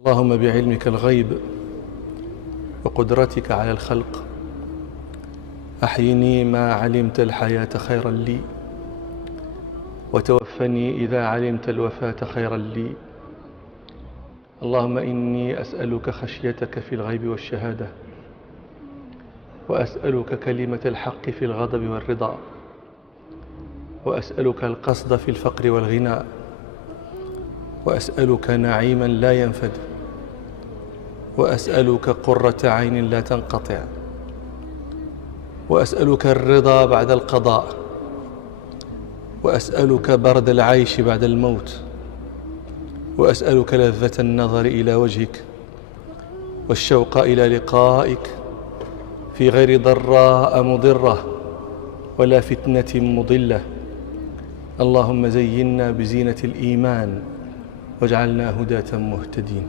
اللهم بعلمك الغيب وقدرتك على الخلق أحيني ما علمت الحياة خيرا لي، وتوفني إذا علمت الوفاة خيرا لي. اللهم إني أسألك خشيتك في الغيب والشهادة، وأسألك كلمة الحق في الغضب والرضا، وأسألك القصد في الفقر والغنى، وأسألك نعيما لا ينفد، وأسألك قرة عين لا تنقطع، وأسألك الرضا بعد القضاء، وأسألك برد العيش بعد الموت، وأسألك لذة النظر إلى وجهك والشوق إلى لقائك في غير ضراء مضرة ولا فتنة مضلة. اللهم زينا بزينة الإيمان واجعلنا هداة مهتدين.